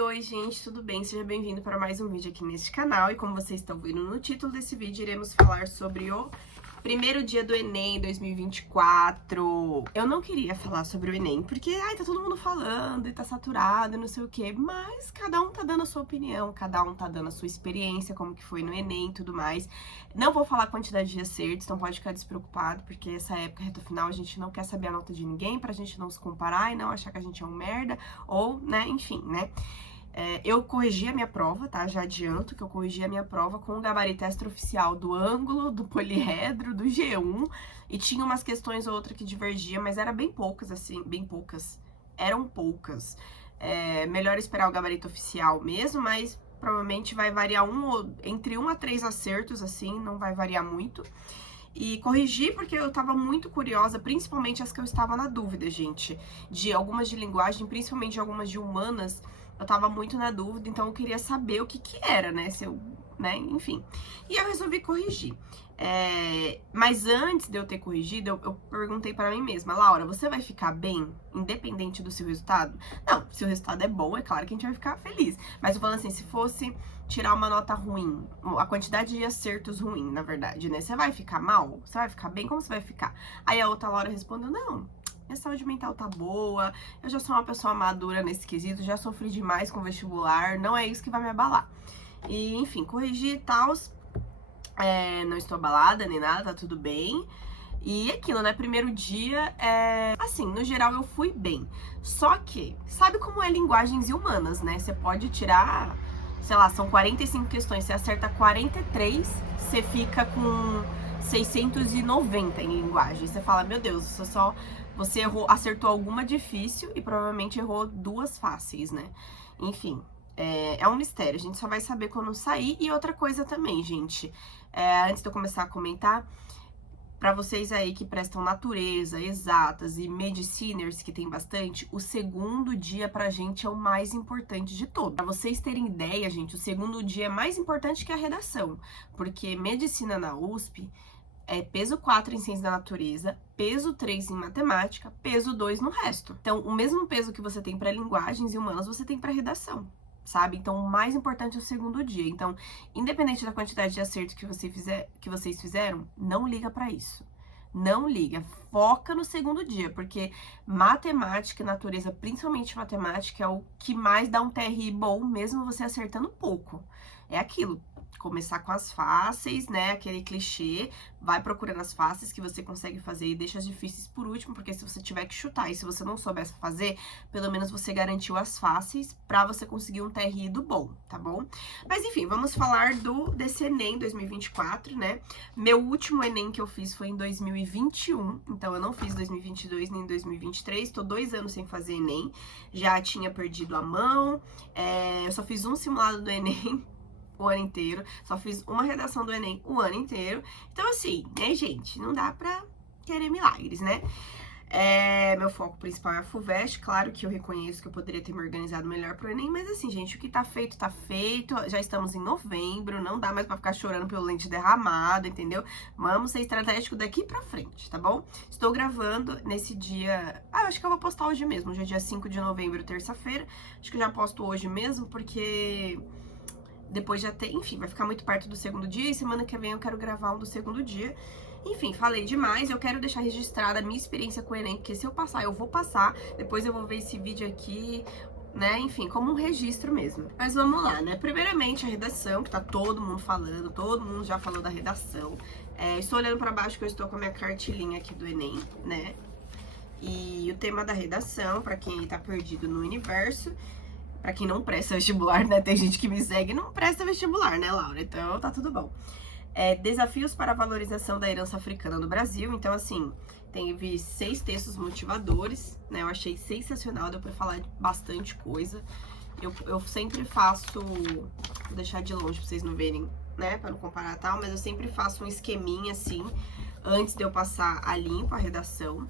Oi, gente, tudo bem? Seja bem-vindo para mais um vídeo aqui neste canal. E como vocês estão vendo no título desse vídeo, iremos falar sobre o primeiro dia do Enem 2024. Eu não queria falar sobre o Enem, porque tá todo mundo falando e tá saturado e não sei o quê, mas cada um tá dando a sua opinião, cada um tá dando a sua experiência, como que foi no Enem e tudo mais. Não vou falar a quantidade de acertos, então pode ficar despreocupado, porque essa época, reta final, a gente não quer saber a nota de ninguém, pra gente não se comparar e não achar que a gente é um merda, ou, né, enfim, né. Eu corrigi a minha prova, tá? Já adianto que eu corrigi a minha prova com o gabarito extraoficial do ângulo, do poliedro, do G1, e tinha umas questões ou outra que divergia, mas era bem poucas, assim, bem poucas. Eram poucas. Melhor esperar o gabarito oficial mesmo, mas provavelmente vai variar entre 1 a 3 acertos, assim, não vai variar muito. E corrigi porque eu tava muito curiosa, principalmente as que eu estava na dúvida, gente. De algumas de linguagem, principalmente de algumas de humanas, eu tava muito na dúvida, então eu queria saber o que era, né? Se eu, né? Enfim. E eu resolvi corrigir. Mas antes de eu ter corrigido, eu perguntei para mim mesma, Laura, você vai ficar bem, independente do seu resultado? Não, se o resultado é bom, é claro que a gente vai ficar feliz. Mas eu falo assim, se fosse tirar uma nota ruim, a quantidade de acertos ruim, na verdade, né? Você vai ficar mal? Você vai ficar bem? Como você vai ficar? Aí a outra Laura respondeu, não, minha saúde mental tá boa, eu já sou uma pessoa madura nesse quesito, já sofri demais com vestibular, não é isso que vai me abalar. E, enfim, corrigi e tal, não estou abalada nem nada, tá tudo bem. E aquilo, né, primeiro dia, assim, no geral eu fui bem. Só que, sabe como é linguagens e humanas, né? Você pode tirar, sei lá, são 45 questões, você acerta 43, você fica com 690 em linguagem. Você fala, meu Deus, você acertou alguma difícil e provavelmente errou 2 fáceis, né? Enfim, é um mistério, a gente só vai saber quando sair. E outra coisa também, gente, antes de eu começar a comentar, para vocês aí que prestam natureza, exatas e mediciners, que tem bastante, o segundo dia pra gente é o mais importante de todos. Pra vocês terem ideia, gente, o segundo dia é mais importante que a redação, porque medicina na USP é peso 4 em ciência da natureza, peso 3 em matemática, peso 2 no resto. Então, o mesmo peso que você tem para linguagens e humanas, você tem para redação, sabe? Então, o mais importante é o segundo dia. Então, independente da quantidade de acerto que vocês fizeram, não liga para isso. Não liga, foca no segundo dia, porque matemática e natureza, principalmente matemática, é o que mais dá um TRI bom, mesmo você acertando pouco. É aquilo. Começar com as fáceis, né, aquele clichê, vai procurando as fáceis que você consegue fazer e deixa as difíceis por último, porque se você tiver que chutar e se você não souber fazer, pelo menos você garantiu as fáceis pra você conseguir um TRI do bom, tá bom? Mas enfim, vamos falar desse Enem 2024, né? Meu último Enem que eu fiz foi em 2021, então eu não fiz 2022 nem 2023, tô 2 anos sem fazer Enem, já tinha perdido a mão, eu só fiz um simulado do Enem o ano inteiro, só fiz uma redação do Enem o ano inteiro. Então, assim, né, gente, não dá pra querer milagres, né? Meu foco principal é a FUVEST, claro que eu reconheço que eu poderia ter me organizado melhor pro Enem, mas assim, gente, o que tá feito, já estamos em novembro, não dá mais pra ficar chorando pelo leite derramado, entendeu? Vamos ser estratégico daqui pra frente, tá bom? Estou gravando nesse dia, eu acho que eu vou postar hoje mesmo, hoje é dia 5 de novembro, terça-feira, acho que eu já posto hoje mesmo, porque depois já tem, enfim, vai ficar muito perto do segundo dia e semana que vem eu quero gravar um do segundo dia. Enfim, falei demais, eu quero deixar registrada a minha experiência com o Enem, porque se eu passar, eu vou passar, depois eu vou ver esse vídeo aqui, né, enfim, como um registro mesmo. Mas vamos lá, né, primeiramente a redação, que tá todo mundo falando, todo mundo já falou da redação. Estou olhando pra baixo que eu estou com a minha cartilinha aqui do Enem, né, e o tema da redação, pra quem tá perdido no universo, pra quem não presta vestibular, né? Tem gente que me segue e não presta vestibular, né, Laura? Então, tá tudo bom. Desafios para a valorização da herança africana no Brasil. Então, assim, teve 6 textos motivadores, né? Eu achei sensacional, deu pra falar bastante coisa. Eu sempre faço... Vou deixar de longe pra vocês não verem, né? Pra não comparar tal, mas eu sempre faço um esqueminha, assim, antes de eu passar a limpo a redação.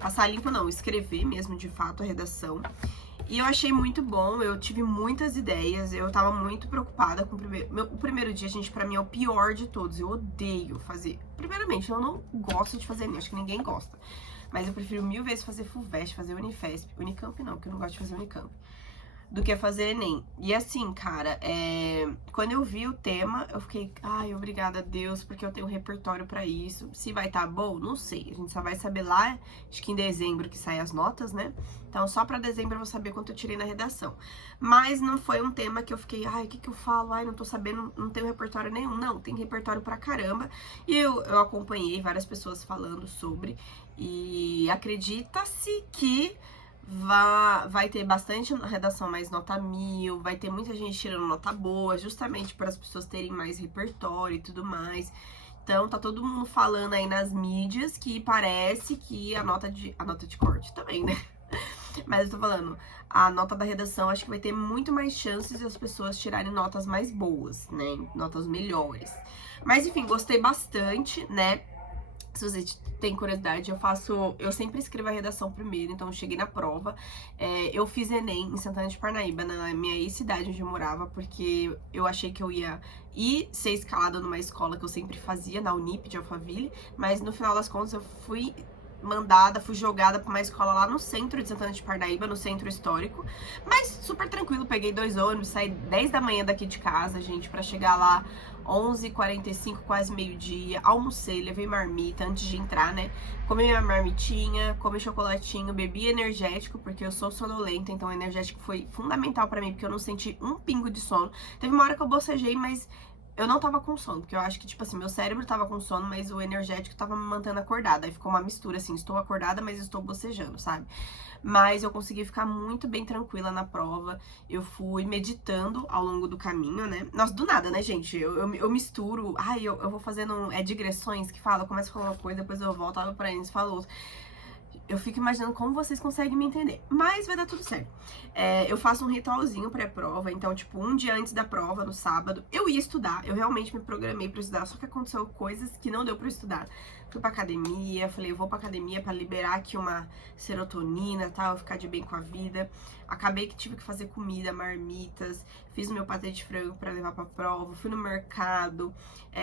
Passar a limpo não, escrever mesmo, de fato, a redação. E eu achei muito bom, eu tive muitas ideias, eu tava muito preocupada com o primeiro dia, gente, pra mim é o pior de todos, eu odeio fazer. Primeiramente, eu não gosto de fazer Enem, acho que ninguém gosta, mas eu prefiro 1000 vezes fazer FUVEST, fazer Unifesp, Unicamp não, porque eu não gosto de fazer Unicamp. do que fazer Enem. E assim, cara, quando eu vi o tema, eu fiquei, ai, obrigada a Deus, porque eu tenho repertório pra isso. Se vai tá bom, não sei. A gente só vai saber lá, acho que em dezembro que saem as notas, né? Então, só pra dezembro eu vou saber quanto eu tirei na redação. Mas não foi um tema que eu fiquei, ai, o que que eu falo? Ai, não tô sabendo, não tenho repertório nenhum. Não, tem repertório pra caramba. E eu acompanhei várias pessoas falando sobre. E acredita-se que vai ter bastante redação mais nota 1000, vai ter muita gente tirando nota boa, justamente para as pessoas terem mais repertório e tudo mais. Então, tá todo mundo falando aí nas mídias que parece que a nota de corte também, né? Mas eu tô falando, a nota da redação acho que vai ter muito mais chances de as pessoas tirarem notas mais boas, né? Notas melhores. Mas enfim, gostei bastante, né? Se você tem curiosidade, eu sempre escrevo a redação primeiro, então eu cheguei na prova. Eu fiz Enem em Santana de Parnaíba, na minha ex-cidade onde eu morava, porque eu achei que eu ia ser escalada numa escola que eu sempre fazia, na Unip de Alphaville, mas no final das contas eu fui jogada pra uma escola lá no centro de Santana de Parnaíba, no centro histórico, mas super tranquilo, peguei 2 ônibus, saí 10 da manhã daqui de casa, gente, pra chegar lá 11h45, quase meio-dia, almocei, levei marmita antes de entrar, né, comi minha marmitinha, comi chocolatinho, bebi energético, porque eu sou sonolenta, então o energético foi fundamental pra mim, porque eu não senti um pingo de sono. Teve uma hora que eu bocejei, mas eu não tava com sono, porque eu acho que, tipo assim, meu cérebro tava com sono, mas o energético tava me mantendo acordada. Aí ficou uma mistura, assim, estou acordada, mas estou bocejando, sabe? Mas eu consegui ficar muito bem tranquila na prova. Eu fui meditando ao longo do caminho, né? Nossa, do nada, né, gente? Eu misturo. Ai, eu vou fazendo digressões que fala, eu começo a falar uma coisa, depois eu volto, tava pra eles, falo outra. Eu fico imaginando como vocês conseguem me entender. Mas vai dar tudo certo. Eu faço um ritualzinho pré-prova. Então, tipo, um dia antes da prova, no sábado, eu ia estudar. Eu realmente me programei pra estudar. Só que aconteceu coisas que não deu pra eu estudar. Fui pra academia, falei, eu vou pra academia pra liberar aqui uma serotonina e tal, ficar de bem com a vida. Acabei que tive que fazer comida, marmitas, fiz o meu patê de frango pra levar pra prova, fui no mercado,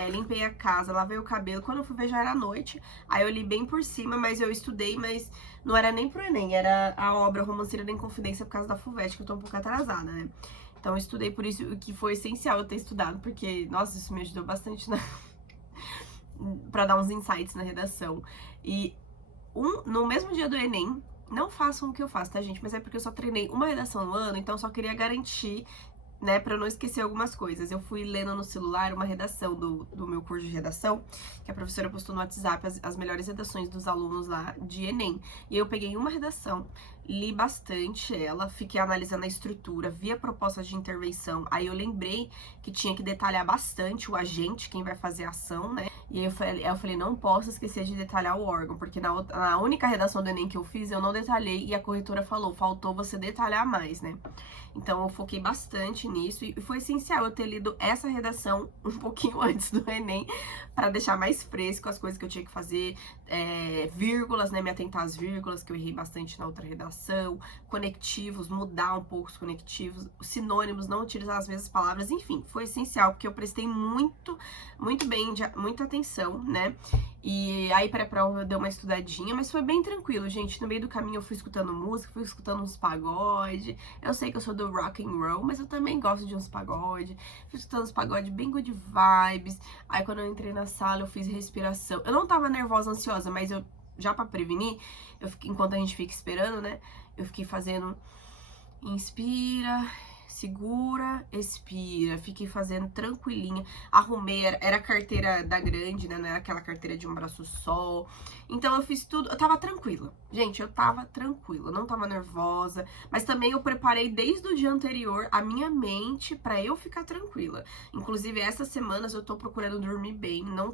limpei a casa, lavei o cabelo. Quando eu fui ver já era noite, aí eu li bem por cima, mas eu estudei, mas não era nem pro Enem, era a obra Romanceira da Inconfidência por causa da FUVEST, que eu tô um pouco atrasada, né? Então eu estudei por isso, que foi essencial eu ter estudado, porque, nossa, isso me ajudou bastante pra dar uns insights na redação. E no mesmo dia do Enem, não façam o que eu faço, tá, gente? Mas é porque eu só treinei uma redação no ano, então eu só queria garantir, né, pra eu não esquecer algumas coisas. Eu fui lendo no celular uma redação do meu curso de redação, que a professora postou no WhatsApp as melhores redações dos alunos lá de Enem. E eu peguei uma redação, li bastante ela, fiquei analisando a estrutura, vi a proposta de intervenção, aí eu lembrei que tinha que detalhar bastante o agente, quem vai fazer a ação, né? E aí eu falei, não posso esquecer de detalhar o órgão, porque na única redação do Enem que eu fiz, eu não detalhei, e a corretora falou, faltou você detalhar mais, né? Então eu foquei bastante nisso, e foi essencial eu ter lido essa redação um pouquinho antes do Enem, para deixar mais fresco as coisas que eu tinha que fazer, vírgulas, né, me atentar às vírgulas, que eu errei bastante na outra redação, conectivos, mudar um pouco os conectivos, sinônimos, não utilizar as mesmas palavras, enfim, foi essencial, porque eu prestei muito bem, muita atenção, né, e aí pré-prova eu dei uma estudadinha, mas foi bem tranquilo, gente. No meio do caminho eu fui escutando música, fui escutando uns pagode. Eu sei que eu sou do rock and roll, mas eu também gosto de uns pagode. Fui escutando uns pagode bem good vibes. Aí quando eu entrei na sala eu fiz respiração. Eu não tava nervosa, ansiosa, mas eu já pra prevenir, enquanto a gente fica esperando, né, eu fiquei fazendo inspira, segura, expira. Fiquei fazendo tranquilinha. Arrumei, era a carteira da grande, né? Não era aquela carteira de um braço só. Então eu fiz tudo, eu tava tranquila. Gente, eu tava tranquila, não tava nervosa. Mas também eu preparei desde o dia anterior a minha mente pra eu ficar tranquila. Inclusive, essas semanas eu tô procurando dormir bem. Não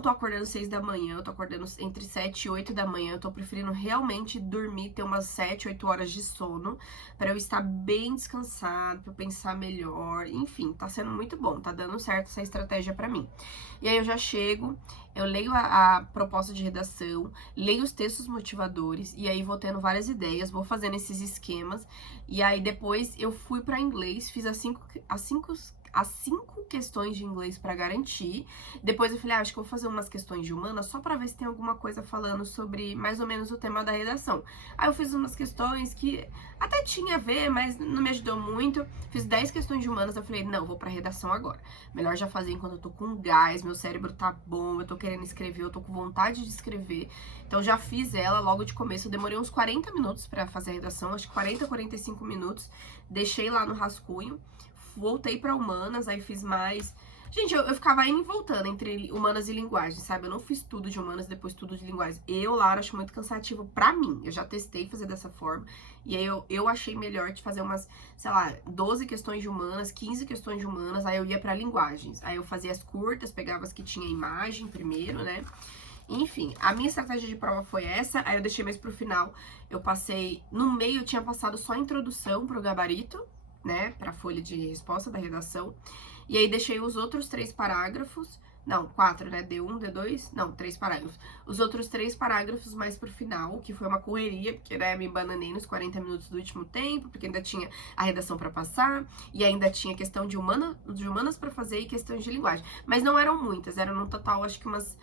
tô acordando 6 da manhã, eu tô acordando entre 7 e 8 da manhã. Eu tô preferindo realmente dormir, ter umas 7, 8 horas de sono, pra eu estar bem descansado, pra eu pensar melhor. Enfim, tá sendo muito bom, tá dando certo essa estratégia pra mim. E aí eu já chego, eu leio a proposta de redação, leio os textos motivadores, e aí vou tendo várias ideias, vou fazendo esses esquemas. E aí depois eu fui pra inglês, fiz as as 5 questões de inglês pra garantir. Depois eu falei, acho que eu vou fazer umas questões de humanas só pra ver se tem alguma coisa falando sobre mais ou menos o tema da redação. Aí eu fiz umas questões que até tinha a ver, mas não me ajudou muito. Fiz 10 questões de humanas, eu falei, não, vou pra redação agora. Melhor já fazer enquanto eu tô com gás, meu cérebro tá bom, eu tô querendo escrever, eu tô com vontade de escrever. Então já fiz ela logo de começo, eu demorei uns 40 minutos pra fazer a redação, acho que 40, 45 minutos. Deixei lá no rascunho, voltei pra humanas, aí fiz mais. Gente, eu ficava indo e voltando entre humanas e linguagem, sabe? Eu não fiz tudo de humanas, depois tudo de linguagem. Eu, Lara, acho muito cansativo pra mim. Eu já testei fazer dessa forma. E aí eu achei melhor de fazer umas, sei lá, 12 questões de humanas, 15 questões de humanas, aí eu ia pra linguagens. Aí eu fazia as curtas, pegava as que tinha imagem primeiro, né? Enfim, a minha estratégia de prova foi essa, aí eu deixei mais pro final. Eu passei, no meio eu tinha passado só a introdução pro gabarito, né, pra folha de resposta da redação. E aí deixei os outros 3 parágrafos, não, 4, né, D1, D2, não, 3 parágrafos. Os outros 3 parágrafos mais pro final, que foi uma correria, porque, né, me bananei nos 40 minutos do último tempo, porque ainda tinha a redação pra passar, e ainda tinha questão de humanas pra fazer e questões de linguagem. Mas não eram muitas, eram no total, acho que umas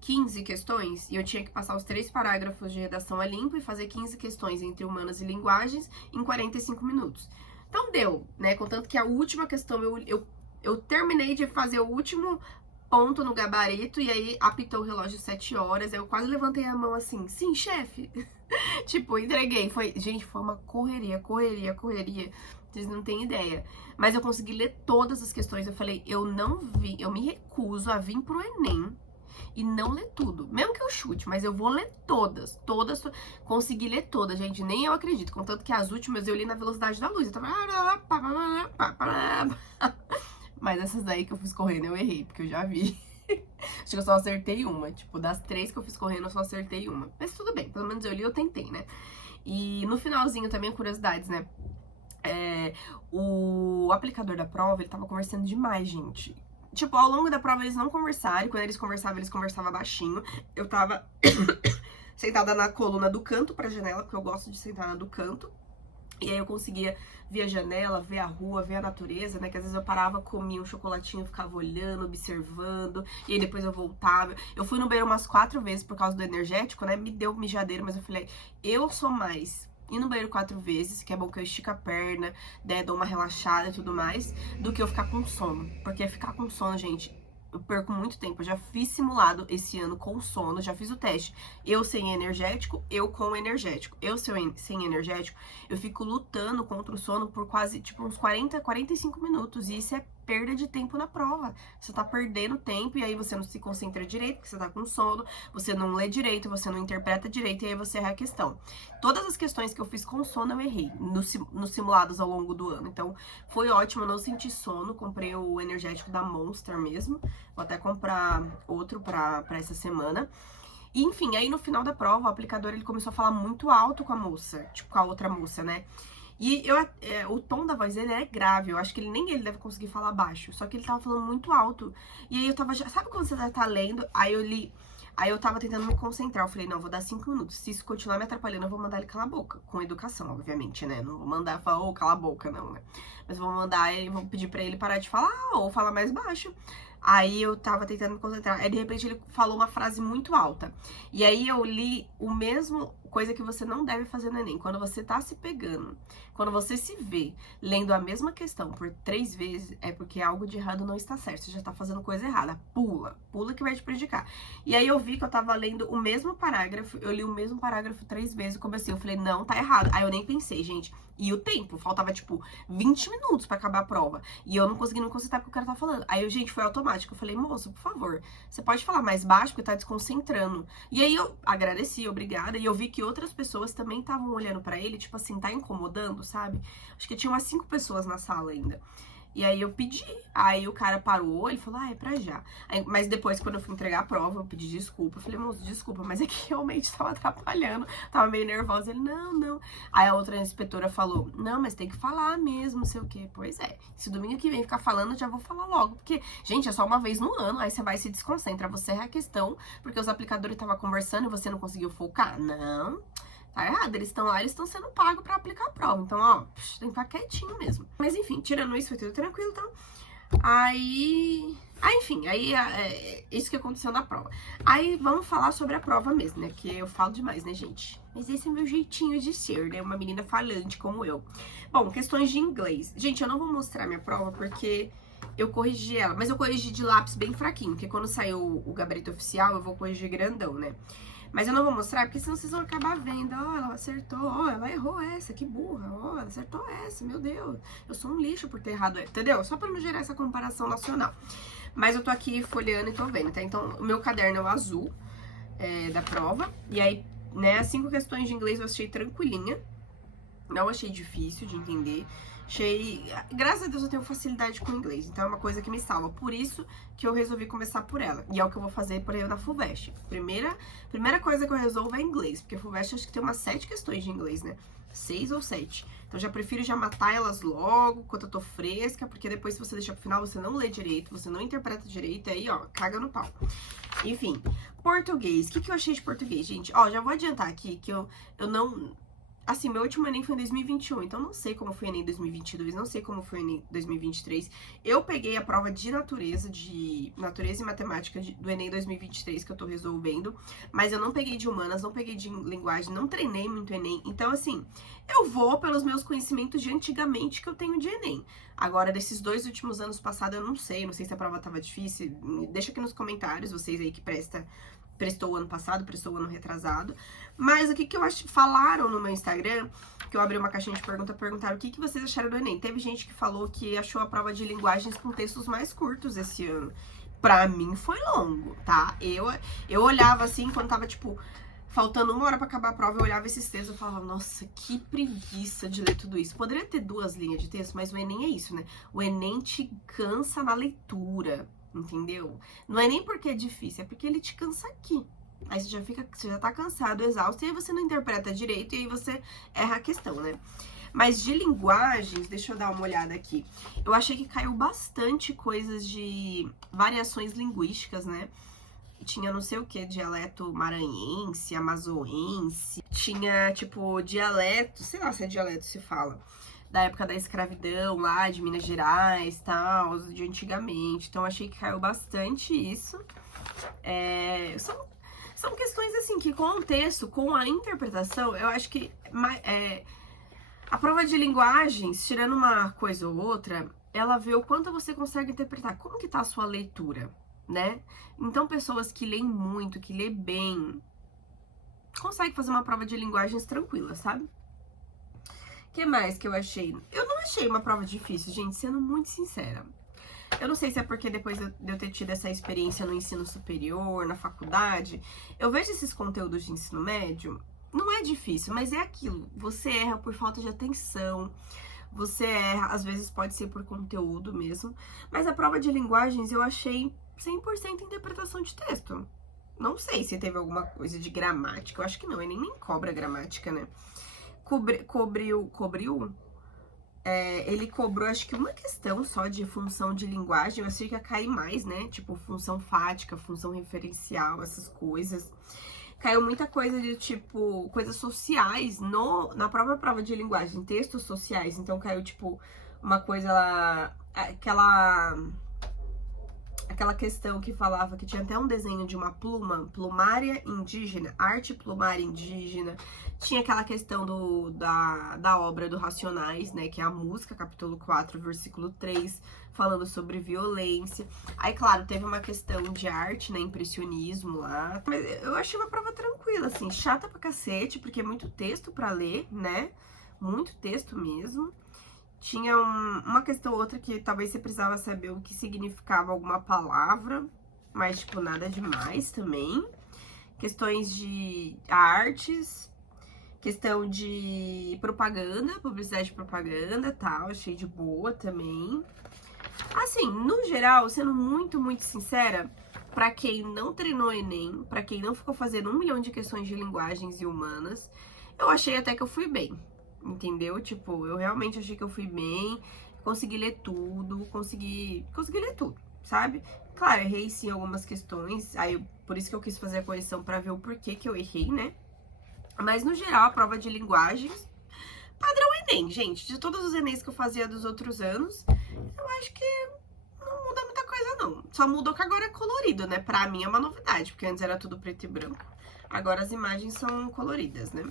15 questões, e eu tinha que passar os 3 parágrafos de redação a limpo e fazer 15 questões entre humanas e linguagens em 45 minutos. Então deu, né? Contanto que a última questão eu terminei de fazer o último ponto no gabarito e aí apitou o relógio 7 horas. Aí eu quase levantei a mão assim, sim, chefe. Tipo, entreguei. Gente, foi uma correria. Vocês não têm ideia. Mas eu consegui ler todas as questões. Eu falei, eu me recuso a vir pro Enem e não ler tudo. Mesmo que eu chute, mas eu vou ler todas. Consegui ler todas, gente. Nem eu acredito. Contanto que as últimas eu li na velocidade da luz. Eu tava... Mas essas daí que eu fiz correndo eu errei, porque eu já vi. Acho que eu só acertei uma. Tipo, das 3 que eu fiz correndo eu só acertei uma. Mas tudo bem, pelo menos eu li, eu tentei, né? E no finalzinho também, curiosidades, né? O aplicador da prova, ele tava conversando demais, gente. Tipo, ao longo da prova eles não conversaram, e quando eles conversavam baixinho. Eu tava sentada na coluna do canto pra janela, porque eu gosto de sentar na do canto. E aí eu conseguia ver a janela, ver a rua, ver a natureza, né? Que às vezes eu parava, comia um chocolatinho, ficava olhando, observando, e aí depois eu voltava. Eu fui no banheiro umas 4 vezes por causa do energético, né? Me deu mijadeiro, mas eu falei, eu sou mais ir no banheiro 4 vezes, que é bom que eu estico a perna, né, dou uma relaxada e tudo mais, do que eu ficar com sono. Porque ficar com sono, gente, eu perco muito tempo. Eu já fiz simulado esse ano com sono, já fiz o teste. Eu sem energético, eu com energético. Eu sem energético, eu fico lutando contra o sono por quase, tipo, uns 40, 45 minutos. E isso é perda de tempo na prova. Você tá perdendo tempo e aí você não se concentra direito, porque você tá com sono, você não lê direito, você não interpreta direito e aí você erra a questão. Todas as questões que eu fiz com sono eu errei nos simulados ao longo do ano. Então foi ótimo, eu não senti sono. Comprei o energético da Monster mesmo. Vou até comprar outro pra essa semana. E, enfim, aí no final da prova, o aplicador ele começou a falar muito alto com a moça, tipo, com a outra moça, né? E o tom da voz dele é grave, eu acho que nem ele deve conseguir falar baixo, só que ele tava falando muito alto. E aí eu tava já, sabe quando você tá lendo, aí eu li, aí eu tava tentando me concentrar, eu falei, não, vou dar 5 minutos, se isso continuar me atrapalhando, eu vou mandar ele calar a boca, com educação, obviamente, né, não vou mandar falar, ô, cala a boca, não, né, mas vou mandar ele, vou pedir pra ele parar de falar, ou falar mais baixo. Aí eu tava tentando me concentrar, aí de repente ele falou uma frase muito alta, e aí eu li o mesmo coisa que você não deve fazer no Enem, quando você tá se pegando, quando você se vê lendo a mesma questão por 3 vezes, é porque algo de errado não está certo, você já tá fazendo coisa errada, pula que vai te prejudicar. E aí eu vi que eu tava lendo o mesmo parágrafo, eu li o mesmo parágrafo 3 vezes, comecei, eu falei, não, tá errado. Aí eu nem pensei, gente, e o tempo, faltava tipo 20 minutos pra acabar a prova, e eu não consegui me concentrar porque o cara tá falando. Aí, gente, foi automático, eu falei, moço, por favor, você pode falar mais baixo porque tá desconcentrando. E aí eu agradeci, obrigada, e eu vi que outras pessoas também estavam olhando pra ele, tipo assim, tá incomodando, sabe? Acho que tinha umas 5 pessoas na sala ainda. E aí eu pedi, aí o cara parou, ele falou, é pra já. Aí, mas depois, quando eu fui entregar a prova, eu pedi desculpa. Eu falei, moço, desculpa, mas é que realmente tava atrapalhando, tava meio nervosa. Ele, não. Aí a outra inspetora falou, não, mas tem que falar mesmo, não sei o quê. Pois é, se domingo que vem ficar falando, eu já vou falar logo. Porque, gente, é só uma vez no ano, aí você vai se desconcentra, você erra a questão, porque os aplicadores estavam conversando e você não conseguiu focar. Não. Tá errado, eles estão lá, eles estão sendo pagos pra aplicar a prova. Então, ó, tem que ficar quietinho mesmo. Mas enfim, tirando isso, foi tudo tranquilo, então. Enfim, é isso que aconteceu na prova. Aí vamos falar sobre a prova mesmo, né? Que eu falo demais, né, gente? Mas esse é meu jeitinho de ser, né? Uma menina falante como eu. Bom, questões de inglês. Gente, eu não vou mostrar minha prova porque eu corrigi ela. Mas eu corrigi de lápis bem fraquinho, porque quando saiu o gabarito oficial, eu vou corrigir grandão, né? Mas eu não vou mostrar, porque senão vocês vão acabar vendo. Ó, ela acertou, ó, ela errou essa, que burra. Ó, ela acertou essa, meu Deus. Eu sou um lixo por ter errado essa, entendeu? Só pra não gerar essa comparação nacional. Mas eu tô aqui folheando e tô vendo, tá? Então, o meu caderno é o azul da prova. E aí, né, as 5 questões de inglês eu achei tranquilinha. Não achei difícil de entender. Graças a Deus eu tenho facilidade com inglês, então é uma coisa que me salva. Por isso que eu resolvi começar por ela. E é o que eu vou fazer por aí na FUVEST. Primeira coisa que eu resolvo é inglês, porque a FUVEST acho que tem umas 7 questões de inglês, né? 6 ou 7. Então já prefiro já matar elas logo, enquanto eu tô fresca, porque depois se você deixar pro final, você não lê direito, você não interpreta direito, aí ó, caga no pau. Enfim, português. O que eu achei de português, gente? Ó, já vou adiantar aqui que eu não... Assim, meu último Enem foi em 2021, então não sei como foi o Enem em 2022, não sei como foi o Enem em 2023. Eu peguei a prova de natureza e matemática do Enem 2023 que eu tô resolvendo, mas eu não peguei de humanas, não peguei de linguagem, não treinei muito Enem. Então, assim, eu vou pelos meus conhecimentos de antigamente que eu tenho de Enem. Agora, desses 2 últimos anos passados, eu não sei se a prova tava difícil. Deixa aqui nos comentários, vocês aí que prestou o ano passado, prestou o ano retrasado. Mas o que eu acho, falaram no meu Instagram, que eu abri uma caixinha de perguntaram o que vocês acharam do Enem. Teve gente que falou que achou a prova de linguagens com textos mais curtos esse ano. Pra mim foi longo, tá? Eu olhava assim, quando tava, tipo, faltando 1 hora pra acabar a prova, eu olhava esses textos e falava, nossa, que preguiça de ler tudo isso. Poderia ter 2 linhas de texto, mas o Enem é isso, né? O Enem te cansa na leitura, entendeu? Não é nem porque é difícil, é porque ele te cansa aqui. Aí você já tá cansado, exausto, e aí você não interpreta direito, e aí você erra a questão, né? Mas de linguagens, deixa eu dar uma olhada aqui. Eu achei que caiu bastante coisas de variações linguísticas, né? Tinha não sei o que, dialeto maranhense, amazoense. Tinha, tipo, dialeto, sei lá se é dialeto se fala, da época da escravidão lá, de Minas Gerais, tal, de antigamente. Então, achei que caiu bastante isso. São questões, assim, que com o texto, com a interpretação, eu acho que a prova de linguagens, tirando uma coisa ou outra, ela vê o quanto você consegue interpretar. Como que tá a sua leitura, né? Então, pessoas que leem muito, que lê bem, conseguem fazer uma prova de linguagens tranquila, sabe? O que mais que eu achei? Eu não achei uma prova difícil, gente, sendo muito sincera. Eu não sei se é porque depois de eu ter tido essa experiência no ensino superior, na faculdade, eu vejo esses conteúdos de ensino médio, não é difícil, mas é aquilo. Você erra por falta de atenção, você erra, às vezes pode ser por conteúdo mesmo, mas a prova de linguagens eu achei 100% interpretação de texto. Não sei se teve alguma coisa de gramática, eu acho que não, ele nem cobra gramática, né? Ele cobrou, acho que uma questão só de função de linguagem, eu achei que ia cair mais, né? Tipo, função fática, função referencial, essas coisas. Caiu muita coisa de, tipo, coisas sociais na própria prova de linguagem, textos sociais. Então, caiu, tipo, uma coisa lá, aquela questão que falava que tinha até um desenho de uma plumária indígena, arte plumária indígena. Tinha aquela questão da obra do Racionais, né, que é a música, capítulo 4, versículo 3, falando sobre violência. Aí, claro, teve uma questão de arte, né, impressionismo lá. Mas eu achei uma prova tranquila, assim, chata pra cacete, porque é muito texto pra ler, né, muito texto mesmo. Tinha uma questão ou outra que talvez você precisava saber o que significava alguma palavra, mas, tipo, nada demais também. Questões de artes, questão de propaganda, publicidade de propaganda, tal, achei de boa também. Assim, no geral, sendo muito, muito sincera, pra quem não treinou Enem, pra quem não ficou fazendo 1 milhão de questões de linguagens e humanas, eu achei até que eu fui bem. Entendeu? Tipo, eu realmente achei que eu fui bem, consegui ler tudo, consegui ler tudo, sabe? Claro, errei sim algumas questões, aí por isso que eu quis fazer a correção pra ver o porquê que eu errei, né? Mas no geral, a prova de linguagens, padrão Enem, gente. De todos os Enems que eu fazia dos outros anos, eu acho que não muda muita coisa, não. Só mudou que agora é colorido, né? Pra mim é uma novidade, porque antes era tudo preto e branco. Agora as imagens são coloridas, né?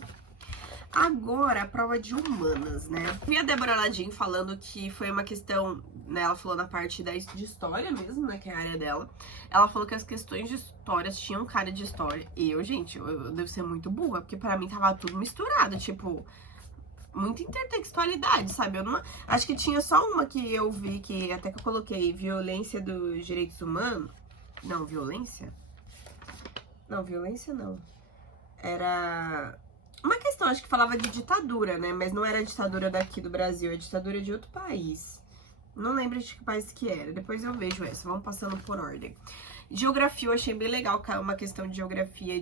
Agora, a prova de humanas, né? Vi a Débora Ladin falando que foi uma questão, né? Ela falou na parte de história mesmo, né? Que é a área dela. Ela falou que as questões de história tinham cara de história. E eu, gente, eu devo ser muito burra, porque pra mim tava tudo misturado, tipo, muita intertextualidade, sabe? Eu não... Acho que tinha só uma que eu vi, que até que eu coloquei violência dos direitos humanos. Não, violência? Não, violência não. Era... uma questão, acho que falava de ditadura, né? Mas não era a ditadura daqui do Brasil, é a ditadura de outro país. Não lembro de que país que era. Depois eu vejo essa, vamos passando por ordem. Geografia, eu achei bem legal, uma questão de geografia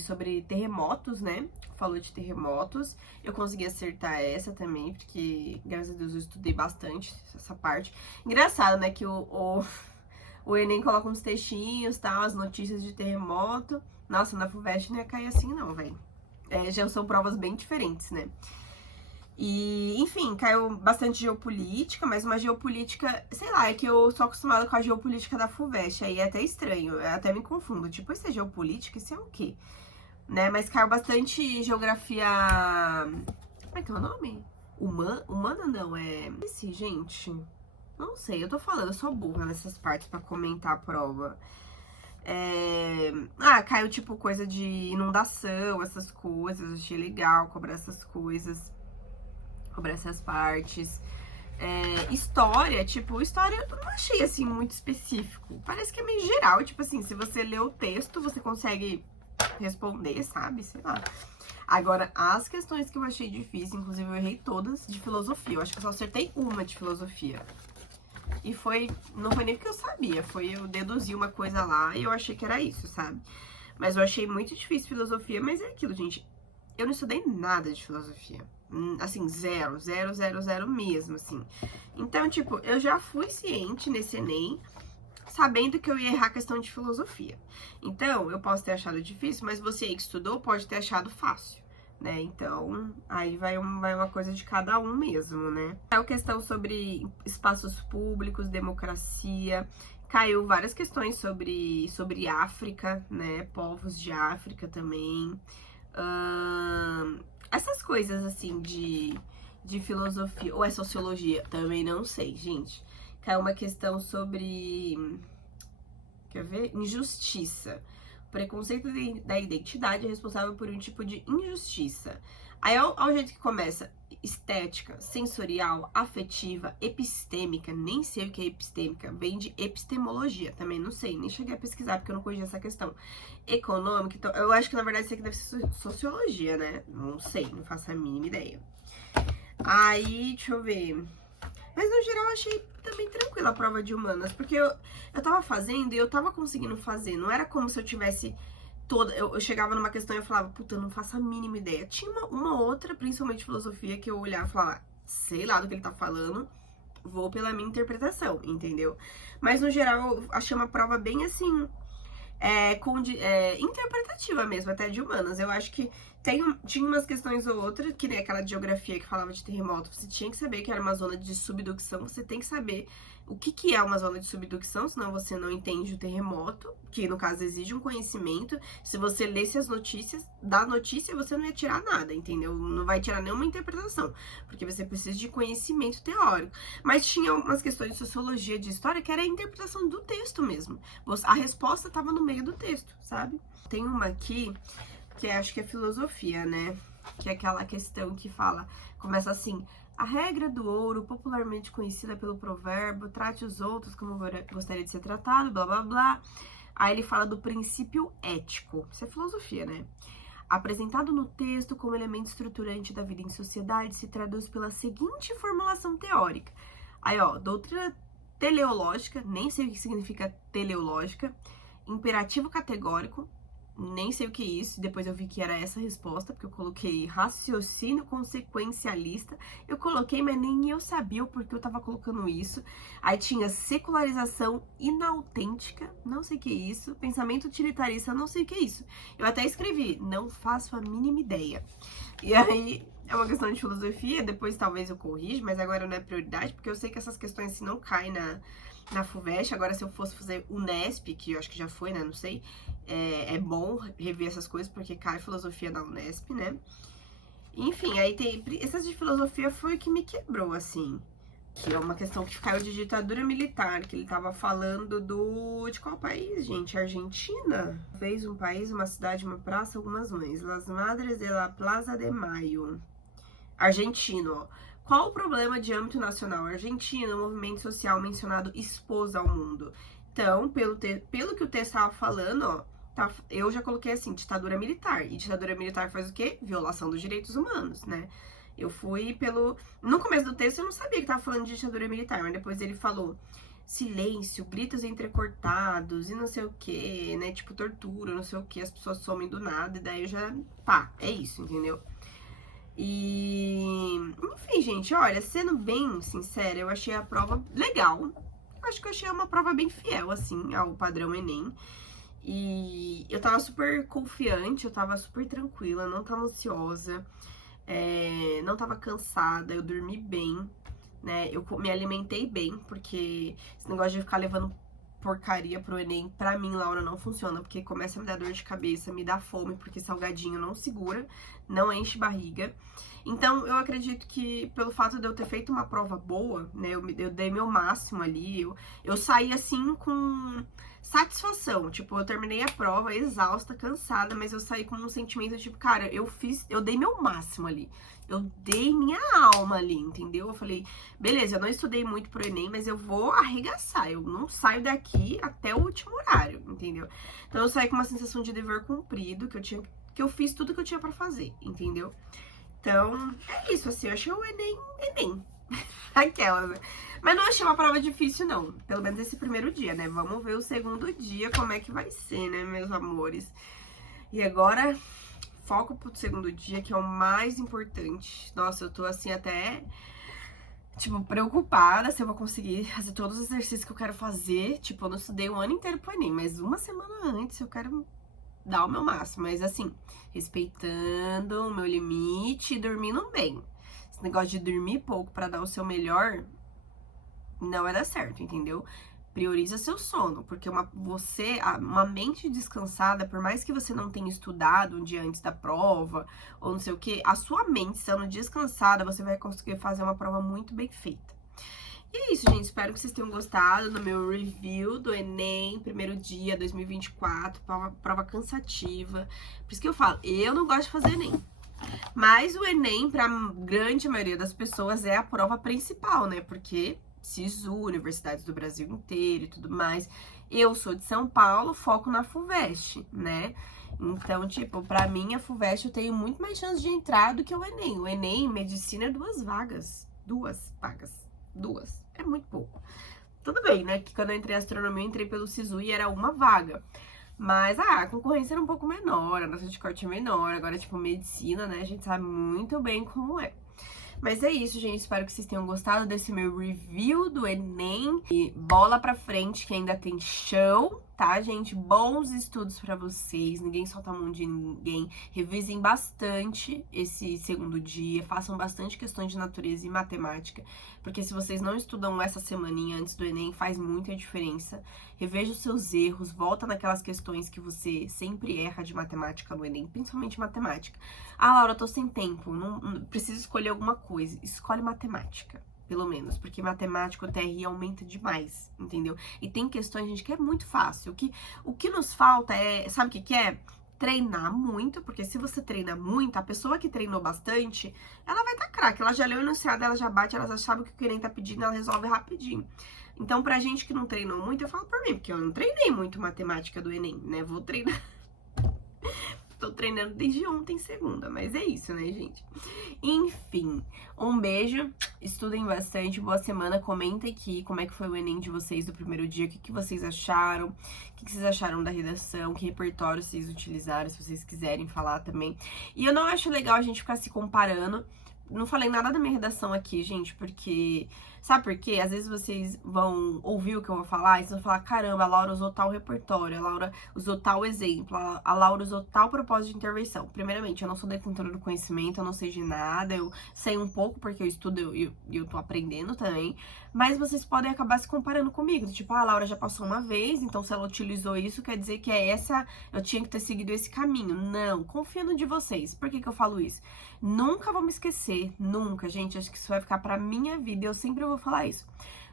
sobre terremotos, né? Falou de terremotos. Eu consegui acertar essa também, porque, graças a Deus, eu estudei bastante essa parte. Engraçado, né? Que o Enem coloca uns textinhos, tá? As notícias de terremoto. Nossa, na FUVEST não ia cair assim, não, velho. Já são provas bem diferentes, né? E, enfim, caiu bastante geopolítica, mas uma geopolítica, sei lá, é que eu sou acostumada com a geopolítica da FUVEST, aí é até estranho, eu até me confundo. Tipo, isso é geopolítica? Isso é o quê? Né? Mas caiu bastante geografia... como é que é o nome? Humana não, Esse, gente... não sei, eu tô falando, eu sou burra nessas partes pra comentar a prova. Caiu tipo coisa de inundação, essas coisas, achei legal cobrar essas coisas, cobrar essas partes. História, tipo, história eu não achei assim muito específico, parece que é meio geral, tipo assim, se você lê o texto, você consegue responder, sabe, sei lá. Agora, as questões que eu achei difícil, inclusive eu errei todas de filosofia, eu acho que eu só acertei uma de filosofia. E não foi nem porque eu sabia, eu deduzi uma coisa lá e eu achei que era isso, sabe? Mas eu achei muito difícil filosofia, mas é aquilo, gente. Eu não estudei nada de filosofia. Assim, zero mesmo, assim. Então, tipo, eu já fui ciente nesse Enem, sabendo que eu ia errar a questão de filosofia. Então, eu posso ter achado difícil, mas você aí que estudou pode ter achado fácil. Né? Então, aí vai uma coisa de cada um mesmo, né? Caiu questão sobre espaços públicos, democracia, caiu várias questões sobre África, né? Povos de África também. Essas coisas, assim, de filosofia, ou é sociologia? Também não sei, gente. Caiu uma questão sobre... quer ver? Injustiça. Preconceito da identidade é responsável por um tipo de injustiça. Aí, ao jeito que começa, estética, sensorial, afetiva, epistêmica, nem sei o que é epistêmica, vem de epistemologia, também não sei, nem cheguei a pesquisar porque eu não conhecia essa questão. Econômica, então, eu acho que na verdade isso aqui deve ser sociologia, né? Não sei, não faço a mínima ideia. Aí, deixa eu ver... Mas, no geral, eu achei também tranquila a prova de humanas, porque eu tava fazendo e eu tava conseguindo fazer. Não era como se eu tivesse toda... Eu chegava numa questão e eu falava, puta, eu não faço a mínima ideia. Tinha uma outra, principalmente filosofia, que eu olhava e falava, sei lá do que ele tá falando, vou pela minha interpretação, entendeu? Mas, no geral, eu achei uma prova bem, assim... interpretativa mesmo, até de humanas. Eu acho que tinha umas questões ou outras, que nem aquela de geografia que falava de terremoto, você tinha que saber que era uma zona de subducção, você tem que saber o que é uma zona de subducção, senão você não entende o terremoto, que no caso exige um conhecimento. Se você lesse as notícias, da notícia você não ia tirar nada, entendeu? Não vai tirar nenhuma interpretação, porque você precisa de conhecimento teórico. Mas tinha umas questões de sociologia, de história, que era a interpretação do texto mesmo. A resposta estava no meio do texto, sabe? Tem uma aqui, que acho que é filosofia, né? Que é aquela questão que começa assim: a regra do ouro, popularmente conhecida pelo provérbio, trate os outros como gostaria de ser tratado, blá blá blá. Aí ele fala do princípio ético. Isso é filosofia, né? Apresentado no texto como elemento estruturante da vida em sociedade, se traduz pela seguinte formulação teórica. Aí, ó, doutrina teleológica, nem sei o que significa teleológica, imperativo categórico, nem sei o que é isso, depois eu vi que era essa a resposta, porque eu coloquei raciocínio consequencialista, eu coloquei, mas nem eu sabia o porquê eu tava colocando isso. Aí tinha secularização inautêntica, não sei o que é isso, pensamento utilitarista, não sei o que é isso. Eu até escrevi, não faço a mínima ideia. E aí, é uma questão de filosofia, depois talvez eu corrija, mas agora não é prioridade, porque eu sei que essas questões assim, não caem na FUVEST. Agora, se eu fosse fazer Unesp, que eu acho que já foi, né, não sei, é bom rever essas coisas, porque cai filosofia na Unesp, né. Enfim, aí tem... Essas de filosofia foi o que me quebrou, assim. Que é uma questão que caiu de ditadura militar, que ele tava falando de qual país, gente? Argentina? Fez um país, uma cidade, uma praça, algumas mães. Las Madres de la Plaza de Mayo. Argentino, ó. Qual o problema de âmbito nacional? Argentina, um movimento social mencionado expôs ao mundo. Então, pelo que o texto estava falando, ó, eu já coloquei assim, ditadura militar. E ditadura militar faz o quê? Violação dos direitos humanos, né? Eu fui no começo do texto eu não sabia que tava falando de ditadura militar, mas depois ele falou silêncio, gritos entrecortados e não sei o que, né? Tipo, tortura, não sei o que, as pessoas somem do nada, e daí eu já... Pá, é isso, entendeu? E... Enfim, gente, olha, sendo bem sincera, eu achei a prova legal. Eu acho que eu achei uma prova bem fiel, assim, ao padrão Enem. E eu tava super confiante, eu tava super tranquila, não tava ansiosa. Não tava cansada, eu dormi bem, né? Eu me alimentei bem, porque esse negócio de ficar levando porcaria pro Enem, pra mim, Laura, não funciona, porque começa a me dar dor de cabeça, me dá fome, porque salgadinho não segura, não enche barriga. Então, eu acredito que pelo fato de eu ter feito uma prova boa, né, eu dei meu máximo ali, eu saí assim com satisfação, tipo, eu terminei a prova exausta, cansada, mas eu saí com um sentimento tipo, cara, eu dei meu máximo ali, eu dei minha alma ali, entendeu? Eu falei, beleza, eu não estudei muito pro Enem, mas eu vou arregaçar, eu não saio daqui até o último horário, entendeu? Então eu saí com uma sensação de dever cumprido, que eu fiz tudo que eu tinha pra fazer, entendeu? Então, é isso, assim, eu achei o Enem. Aquelas, né? Mas não achei uma prova difícil, não. Pelo menos esse primeiro dia, né? Vamos ver o segundo dia como é que vai ser, né, meus amores? E agora, foco pro segundo dia, que é o mais importante. Nossa, eu tô, assim, até, tipo, preocupada se eu vou conseguir fazer todos os exercícios que eu quero fazer. Tipo, eu não estudei o ano inteiro pro Enem, mas uma semana antes eu quero dar o meu máximo, mas assim, respeitando o meu limite e dormindo bem. Esse negócio de dormir pouco pra dar o seu melhor não vai dar certo, entendeu? Prioriza seu sono, porque uma mente descansada, por mais que você não tenha estudado um dia antes da prova, ou não sei o que, a sua mente estando descansada, você vai conseguir fazer uma prova muito bem feita. E é isso, gente. Espero que vocês tenham gostado do meu review do Enem, primeiro dia, 2024, prova cansativa. Por isso que eu falo, eu não gosto de fazer Enem. Mas o Enem, pra grande maioria das pessoas, é a prova principal, né? Porque SISU, universidades do Brasil inteiro e tudo mais. Eu sou de São Paulo, foco na FUVEST, né? Então, tipo, pra mim, a FUVEST eu tenho muito mais chance de entrar do que o Enem. O Enem, medicina, é 2 vagas. 2 vagas. 2. É muito pouco. Tudo bem, né? Que quando eu entrei em astronomia, eu entrei pelo SISU e era 1 vaga. Mas, a concorrência era um pouco menor, a nossa de corte é menor. Agora, tipo, medicina, né? A gente sabe muito bem como é. Mas é isso, gente. Espero que vocês tenham gostado desse meu review do Enem. E bola pra frente, que ainda tem show, tá, gente? Bons estudos pra vocês. Ninguém solta a mão de ninguém. Revisem bastante esse segundo dia. Façam bastante questões de natureza e matemática. Porque se vocês não estudam essa semaninha antes do Enem, faz muita diferença. Reveja os seus erros. Volta naquelas questões que você sempre erra de matemática no Enem. Principalmente matemática. Ah, Laura, eu tô sem tempo. Não preciso escolher alguma coisa. Escolhe matemática. Pelo menos, porque matemática, o TRI aumenta demais, entendeu? E tem questões, gente, que é muito fácil. O que nos falta é, sabe o que é? Treinar muito, porque se você treina muito, a pessoa que treinou bastante, ela vai estar craque. Ela já leu o enunciado, ela já bate, ela já sabe o que o cliente tá pedindo, ela resolve rapidinho. Então, pra gente que não treinou muito, eu falo por mim, porque eu não treinei muito matemática do Enem, né? Vou treinar... Tô treinando desde ontem, segunda, mas é isso, né, gente? Enfim, um beijo, estudem bastante, boa semana, comentem aqui como é que foi o Enem de vocês do primeiro dia, o que vocês acharam, o que vocês acharam da redação, que repertório vocês utilizaram, se vocês quiserem falar também. E eu não acho legal a gente ficar se comparando, não falei nada da minha redação aqui, gente, porque... Sabe por quê? Às vezes vocês vão ouvir o que eu vou falar e vocês vão falar, caramba, a Laura usou tal repertório, a Laura usou tal exemplo, a Laura usou tal propósito de intervenção. Primeiramente, eu não sou detentora do conhecimento, eu não sei de nada, eu sei um pouco porque eu estudo e eu tô aprendendo também, mas vocês podem acabar se comparando comigo, tipo, a Laura já passou uma vez, então se ela utilizou isso, quer dizer que é essa, eu tinha que ter seguido esse caminho. Não, confia no de vocês. Por que que eu falo isso? Nunca vou me esquecer, nunca, gente, acho que isso vai ficar pra minha vida, eu sempre vou falar isso.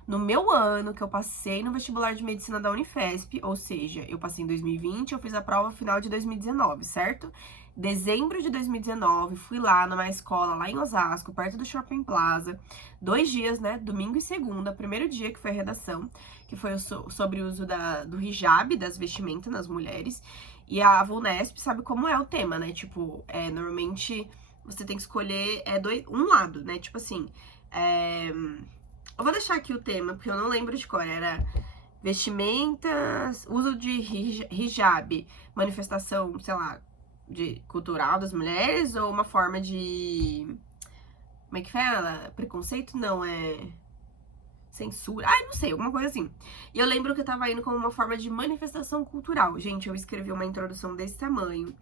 No meu ano que eu passei no vestibular de medicina da Unifesp, ou seja, eu passei em 2020, eu fiz a prova final de 2019, certo? Dezembro de 2019, fui lá numa escola lá em Osasco, perto do Shopping Plaza, 2 dias, né, domingo e segunda, primeiro dia que foi a redação, que foi sobre o uso do hijab, das vestimentas nas mulheres, e a VUNESP sabe como é o tema, né, tipo, normalmente você tem que escolher um lado, né, tipo assim, eu vou deixar aqui o tema, porque eu não lembro de cor, era vestimentas, uso de hijab, manifestação, sei lá, cultural das mulheres, ou uma forma de... Como é que fala? Preconceito? Não, censura. Ai, não sei, alguma coisa assim. E eu lembro que eu tava indo como uma forma de manifestação cultural. Gente, eu escrevi uma introdução desse tamanho.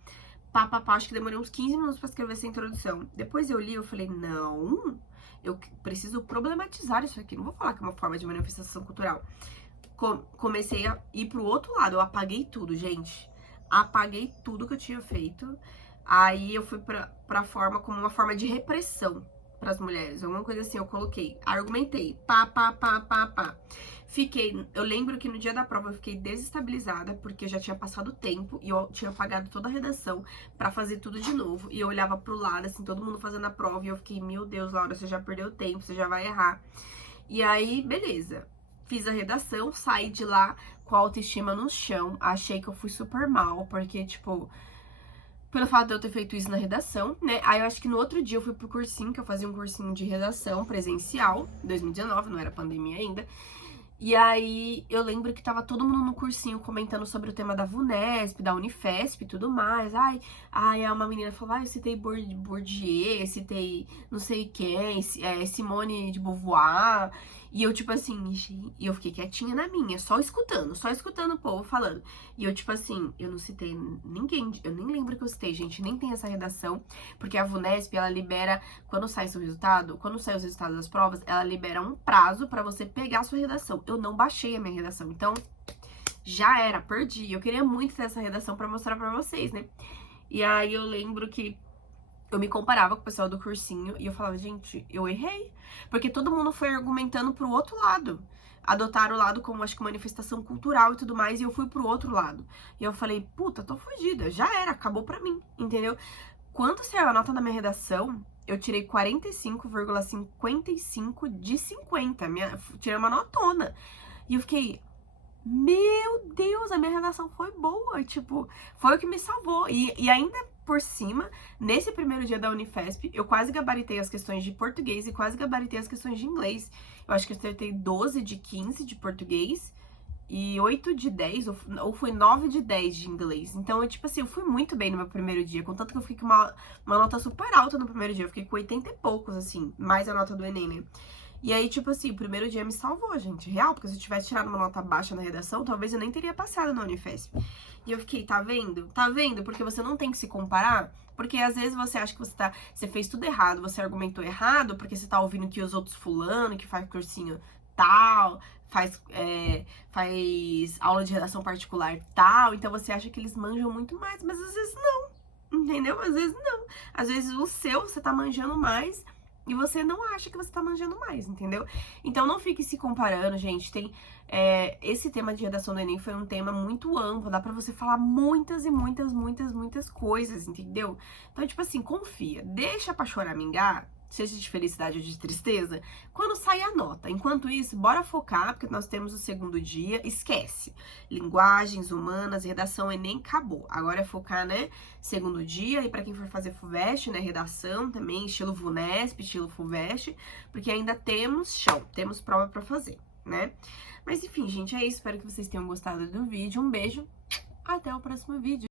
Acho que demorei uns 15 minutos pra escrever essa introdução. Depois eu li, eu falei, não, eu preciso problematizar isso aqui. Não vou falar que é uma forma de manifestação cultural. Comecei a ir pro outro lado, eu apaguei tudo, gente. Apaguei tudo que eu tinha feito. Aí eu fui pra forma como uma forma de repressão pras mulheres. Alguma coisa assim, eu coloquei. Argumentei. Pá. Eu lembro que no dia da prova eu fiquei desestabilizada, porque já tinha passado tempo e eu tinha apagado toda a redação pra fazer tudo de novo. E eu olhava pro lado, assim, todo mundo fazendo a prova e eu fiquei, meu Deus, Laura, você já perdeu tempo, você já vai errar. E aí, beleza. Fiz a redação, saí de lá com a autoestima no chão, achei que eu fui super mal, porque, tipo, pelo fato de eu ter feito isso na redação, né? Aí eu acho que no outro dia eu fui pro cursinho, que eu fazia um cursinho de redação presencial, 2019, não era pandemia ainda. E aí eu lembro que tava todo mundo no cursinho comentando sobre o tema da VUNESP, da Unifesp e tudo mais. Aí uma menina falou, eu citei Bourdieu, citei não sei quem, Simone de Beauvoir. E eu, tipo assim, e eu fiquei quietinha na minha, só escutando o povo falando. E eu, tipo assim, eu não citei ninguém, eu nem lembro que eu citei, gente, nem tem essa redação, porque a VUNESP, ela libera, quando sai os resultados das provas, ela libera um prazo pra você pegar a sua redação. Eu não baixei a minha redação, então já era, perdi. Eu queria muito ter essa redação pra mostrar pra vocês, né? E aí eu lembro que eu me comparava com o pessoal do cursinho e eu falava, gente, eu errei. Porque todo mundo foi argumentando pro outro lado. Adotaram o lado como, acho que, manifestação cultural e tudo mais, e eu fui pro outro lado. E eu falei, puta, tô fodida, já era, acabou pra mim, entendeu? Quando saiu a nota da minha redação, eu tirei 45,55 de 50. Tirei uma notona. E eu fiquei, meu Deus, a minha redação foi boa. Tipo, foi o que me salvou. E ainda por cima, nesse primeiro dia da Unifesp, eu quase gabaritei as questões de português e quase gabaritei as questões de inglês. Eu acho que eu acertei 12 de 15 de português e 8 de 10, ou foi 9 de 10 de inglês. Então, eu, tipo assim, eu fui muito bem no meu primeiro dia, contanto que eu fiquei com uma nota super alta no primeiro dia. Eu fiquei com 80 e poucos, assim, mais a nota do Enem, né? E aí, tipo assim, o primeiro dia me salvou, gente, real, porque se eu tivesse tirado uma nota baixa na redação, talvez eu nem teria passado na Unifesp. E eu fiquei, tá vendo? Tá vendo? Porque você não tem que se comparar, porque às vezes você acha que você fez tudo errado, você argumentou errado, porque você tá ouvindo que os outros fulano, que faz cursinho tal, faz aula de redação particular tal, então você acha que eles manjam muito mais, mas às vezes não, entendeu? Às vezes não. Às vezes o seu, você tá manjando mais, e você não acha que você tá manjando mais, entendeu? Então não fique se comparando, gente. Esse tema de redação do Enem foi um tema muito amplo. Dá pra você falar muitas e muitas coisas, entendeu? Então, tipo assim, confia. Deixa pra choramingar, seja de felicidade ou de tristeza, quando sair a nota. Enquanto isso, bora focar, porque nós temos o segundo dia. Esquece. Linguagens, humanas, redação, Enem, acabou. Agora é focar, né? Segundo dia, e pra quem for fazer FUVEST, né? Redação também, estilo VUNESP, estilo FUVEST, porque ainda temos chão, temos prova pra fazer, né? Mas enfim, gente, é isso. Espero que vocês tenham gostado do vídeo. Um beijo, até o próximo vídeo.